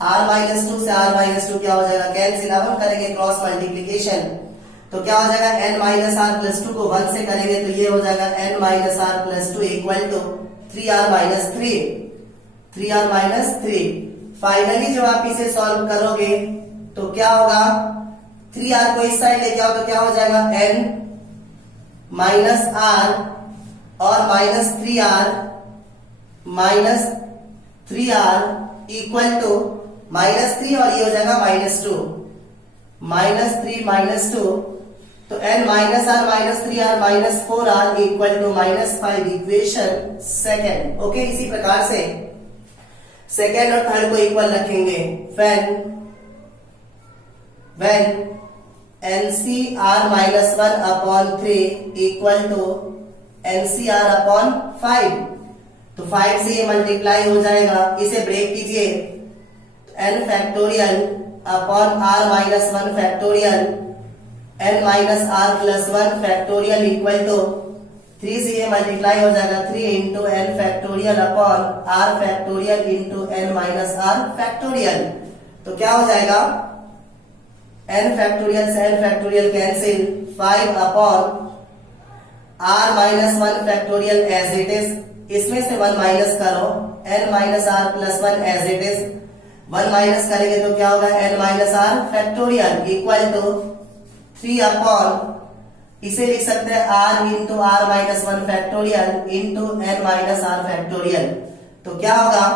r minus two से r माइनस टू क्या हो जाएगा कैंसिल। अब हम करेंगे क्रॉस मल्टीप्लीकेशन तो क्या हो जाएगा n minus are plus two को 1 से करेंगे तो ये हो जाएगा n माइनस आर प्लस टू equal to 3r minus three, 3r minus three. Finally जब आप इसे सॉल्व करोगे तो क्या होगा 3r को इस साइड लेके आओ तो क्या हो जाएगा n माइनस r और minus 3r equal to minus 3 और ये हो जाएगा माइनस 2, माइनस 3 माइनस 2, तो n minus r minus 3r minus 4r equal to minus 5, equation second. Okay, इसी प्रकार से सेकेंड और थर्ड को इक्वल रखेंगे when NCR minus 1 upon 3 equal to NCR upon 5, तो 5 से ये मल्टीप्लाई हो जाएगा, इसे ब्रेक कीजिए n factorial upon r minus one factorial n minus r plus one factorial equal to 3 से ये मल्टीप्लाई हो जाएगा 3 into n factorial upon r factorial into n minus r factorial, तो क्या हो जाएगा n फैक्टोरियल से n factorial cancel, 5 upon r minus one factorial as it is इसमें से 1 माइनस करो, n minus are plus 1 as it is. 1 minus करेंगे तो क्या होगा, n minus R factorial equal to 3 upon, इसे लिख सकते हैं r into R minus 1 factorial into n minus R factorial. तो क्या होगा,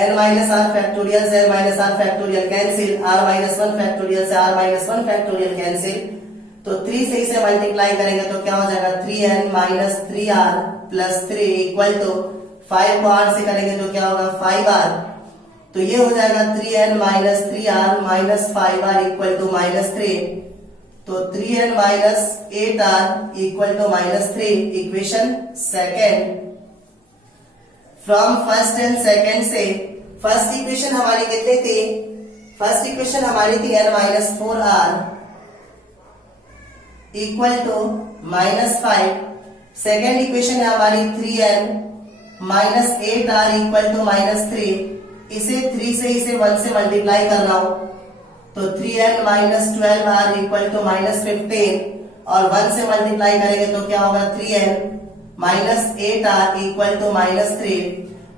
n माइनस आर फैक्टोरियल से n minus R factorial cancel, r minus 1 factorial से r माइनस 1 फैक्टोरियल कैंसिल। तो 3 से इसे मल्टीप्लाई करेंगे तो क्या हो जाएगा, 3n minus 3r plus 3 equal to 5 को r से करेंगे तो क्या होगा 5r। तो ये हो जाएगा 3n minus 3r minus 5r equal to minus 3। तो 3n minus 8r equal to minus 3। Equation second. From first and second से फर्स्ट इक्वेशन हमारी कितनी थी, फर्स्ट इक्वेशन हमारी थी n minus 4r equal to minus 5। Second equation है हमारी 3n minus 8r equal to minus 3। इसे 3 से इसे 1 से मल्टीप्लाई करना हो तो 3n minus 12r equal to minus 15 और 1 से मल्टीप्लाई करेंगे तो क्या होगा 3n minus 8r equal to minus 3।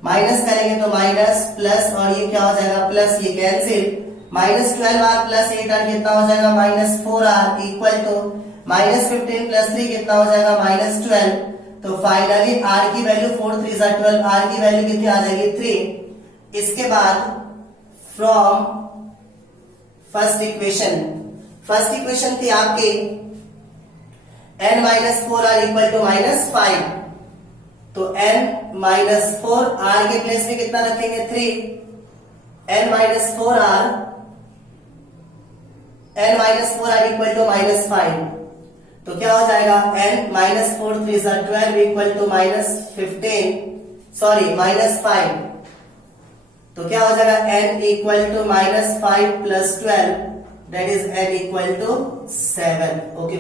Minus करेंगे तो माइनस प्लस और ये क्या हो जाएगा प्लस, ये cancel. Minus 12r plus 8r कितना हो जाएगा minus 4r equal to minus 15 plus 3 कितना हो जाएगा माइनस 12। तो फाइनली r की वैल्यू 4 3 12, r की वैल्यू कितनी आ जाएगी 3। इसके बाद फ्रॉम फर्स्ट इक्वेशन थी आपकी n minus 4r equal to minus 5। तो n माइनस 4 r के प्लेस में कितना रखेंगे 3। n minus 4r equal to minus 5। तो क्या हो जाएगा n minus 4 3 12 equal to minus 15, sorry minus 5। तो क्या हो जाएगा n equal to minus 5 plus 12 that is n equal to 7। Okay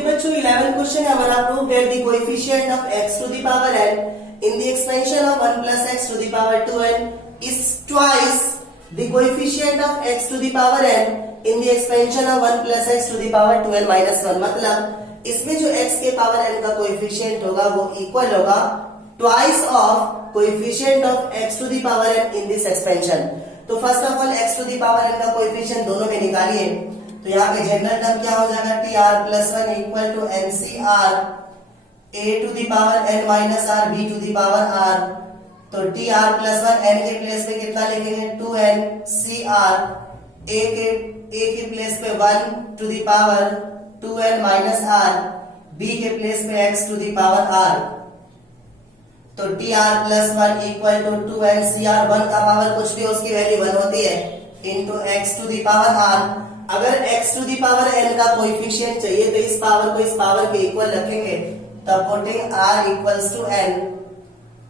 बच्चों, 11 क्वेश्चन है हमारा। Prove that the coefficient of x to the power n in the expansion of 1 plus x to the power 2n is twice the coefficient of x to the power n in the expansion of 1 plus x to the power 2n minus 1। मतलब इसमें जो x के power n का coefficient होगा वो equal होगा twice of coefficient of x to the power n in this expansion. तो first of all x to the power n का कोएफिशिएंट दोनों में निकालिए। तो यहाँ पे जनरल टर्म क्या हो जाएगा tr plus 1 equal to ncr a to the power n minus r b to the power r। तो tr प्लस 1 n के प्लेस पे कितना लिखेंगे 2ncr, a के प्लेस पे 1 to the power 2n minus r, b के place पे x to the power r। तो tr plus 1 equal to 2ncr, 1 का पावर कुछ भी उसकी वैल्यू 1 होती है, into x to the power r। अगर x to the power n का कोएफिशिएंट चाहिए तो इस पावर को इस पावर के इक्वल रखेंगे, तब putting r equals to n।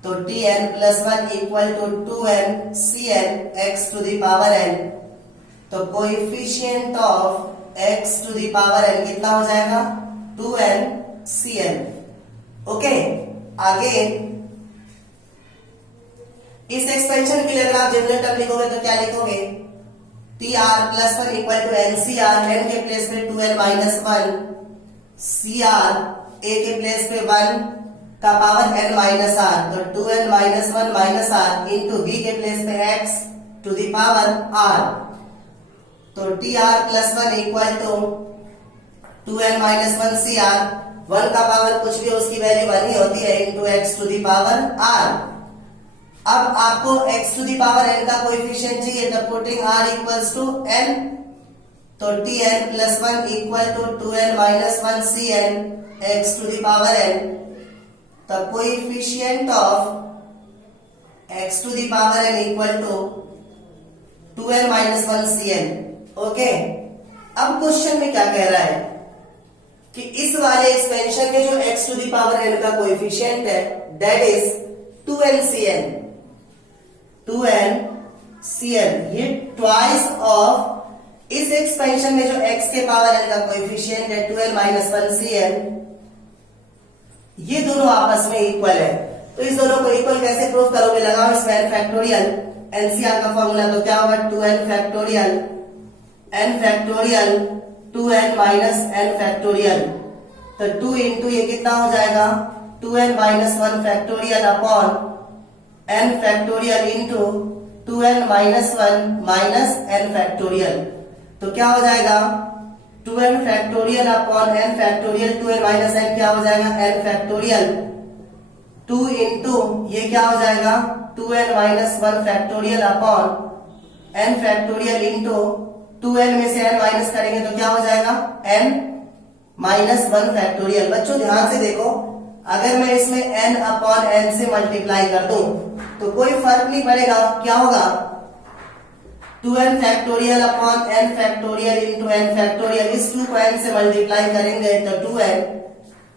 तो tn plus 1 equal to 2ncn x to the power n। तो coefficient of x to the power n कितना हो जाएगा 2ncn। ओके, आगे इस एक्सपेंशन के लिए अगर आप जनरल टर्म लिखोगे तो क्या लिखोगे tr plus 1 equal to ncr, n के प्लेस पे 2n माइनस 1, cr a के प्लेस पे 1 का पावर n माइनस r। तो 2n minus 1 minus r into b के प्लेस पे x to the power r। तो tr plus 1 equal to 2n minus 1 cr, 1 का पावर कुछ भी उसकी वैल्यू 1 ही होती है, into x to the power r। अब आपको x to the power n का कोएफिशिएंट चाहिए, तब putting r equals to n। तो tn plus 1 equal to 2n minus 1 cn x to the power n। तब coefficient of x to the power n equal to 2n minus 1 cn। Okay, अब question में क्या कह रहा है कि इस वाले एक्सपेंशन में जो x to the power n का कोएफिशिएंट है दैट इज 2ncn, 2ncn। ये ट्वाइस ऑफ इस एक्सपेंशन में जो x के पावर n का कोएफिशिएंट है 2n माइनस 1 cn, ये दोनों आपस में इक्वल है। तो इस दोनों को इक्वल कैसे प्रूफ करोगे, लगाओ इसमें n फैक्टोरियल, NCR का फॉर्मूला। तो क्या होगा 2n factorial, n factorial 2n minus n factorial. तो 2 इंटू ये कितना हो जाएगा 2n minus 1 factorial upon n factorial into 2n minus 1 minus n factorial. तो क्या हो जाएगा 2n factorial upon n factorial, 2n minus n क्या हो जाएगा n फैक्टोरियल, 2 इंटू ये क्या हो जाएगा 2n minus 1 factorial upon n factorial into 2n में से n माइनस करेंगे तो क्या हो जाएगा n माइनस 1 फैक्टोरियल। बच्चों ध्यान से देखो, अगर मैं इसमें n अपॉन n से मल्टीप्लाई कर दूं तो कोई फर्क नहीं पड़ेगा, क्या होगा 2n factorial upon n factorial into n factorial, इस 2 को n से मल्टीप्लाई करेंगे तो 2n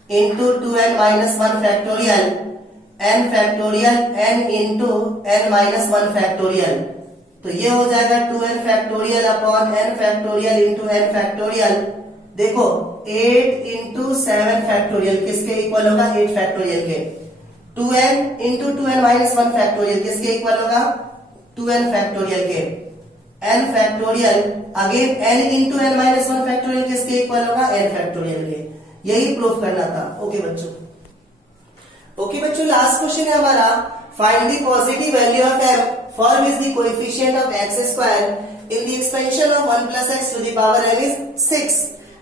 into 2n minus 1 factorial n factorial n into n minus 1 factorial. तो ये हो जाएगा 2n factorial upon n factorial into n factorial. देखो 8 इंटू 7 फैक्टोरियल किसके इक्वल होगा 8 फैक्टोरियल के, 2n into 2n minus 1 factorial किसके इक्वल होगा 2n फैक्टोरियल के, n factorial again n into n minus 1 factorial किसके इक्वल होगा n फैक्टोरियल के। यही प्रूफ करना था। ओके बच्चों, ओके बच्चों, लास्ट क्वेश्चन है हमारा, find the positive value of m for which the coefficient of x square in the expansion of 1 plus x to the power m is 6।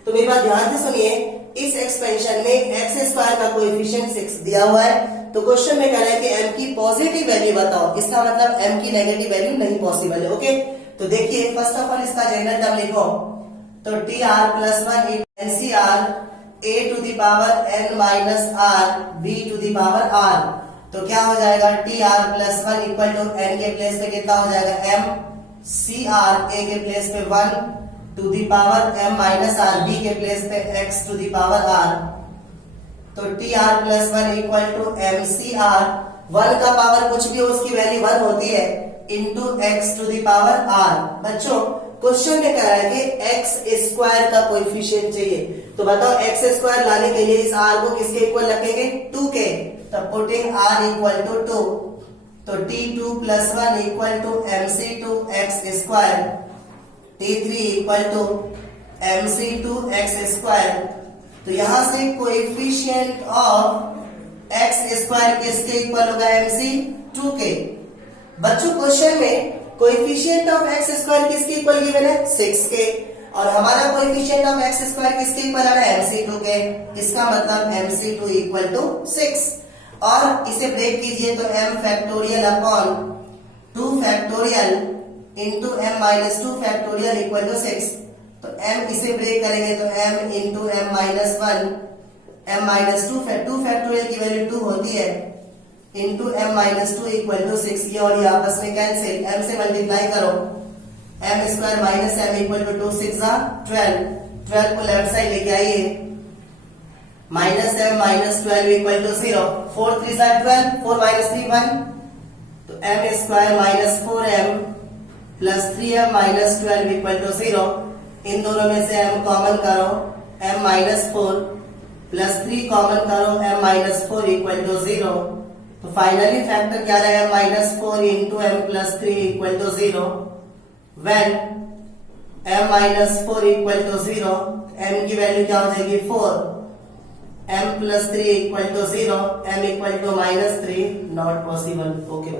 तो मेरी बात ध्यान से सुनिए, इस एक्सपेंशन में x स्क्वायर का कोएफिशिएंट 6 दिया हुआ है, तो क्वेश्चन में कह रहा है कि m की पॉजिटिव वैल्यू बताओ, इसका मतलब m की नेगेटिव वैल्यू नहीं पॉसिबल है। ओके, तो देखिए फर्स्ट ऑफ ऑल इसका जनरल टर्म लिखो, तो T R plus 1 NCR a to the power n minus r b to the power r। तो क्या हो जाएगा T are plus 1 equal to n के प्लेस पे कितना हो जाएगा m, सी आर a के प्लेस पे 1 to the power m minus r, b के प्लेस पे x to the power r। तो T R plus 1 equal to m C R, 1 का पावर कुछ भी हो उसकी वैल्यू 1 होती है, into x to the power r। बच्चों क्वेश्चन में कह रहा है कि x स्क्वायर का कोएफिशिएंट चाहिए, तो बताओ x स्क्वायर लाने के लिए इस r को किसके इक्वल रखेंगे 2 के, तो पुटिंग r इक्वल टू 2, तो t2 plus 1 equal to mc2 x square, t3 equal to mc2 x square. तो यहां से कोएफिशिएंट ऑफ x स्क्वायर किसके इक्वल होगा mc2 के। बच्चों क्वेश्चन में कोएफिशिएंट ऑफ x स्क्वायर किसके इक्वल गिवन है 6 के, और हमारा कोएफिशिएंट ऑफ x स्क्वायर किसके इक्वल आ रहा है mc2 के, इसका मतलब mc2 इक्वल टू 6। और इसे ब्रेक कीजिए तो m factorial upon 2 factorial into m minus 2 factorial equal to 6। तो m इसे ब्रेक करेंगे तो m into m minus 1, m minus 2 factorial की वैल्यू 2 होती है, into m minus 2 equal to 6। ये और ये आपस में कैंसिल, m से मल्टीप्लाई करो, m square minus m equal to 2 6 12, 12 को लेफ्ट साइड लेके आइए, minus m minus 12 equal to 0, 4 3 12, 4 minus 3 1, तो m square minus 4m plus 3m minus 12 equal to 0। इन दोनों में से m कॉमन करो, m माइनस 4 प्लस 3 कॉमन करो, m माइनस 4 इक्वल टू 0। तो फाइनली फैक्टर क्या रहेगा minus 4 into m plus 3 equal to 0, when m minus 4 equal to 0, m की वैल्यू क्या हो जाएगी 4, m plus 3 equal to 0, m equal to minus 3, not possible. Okay.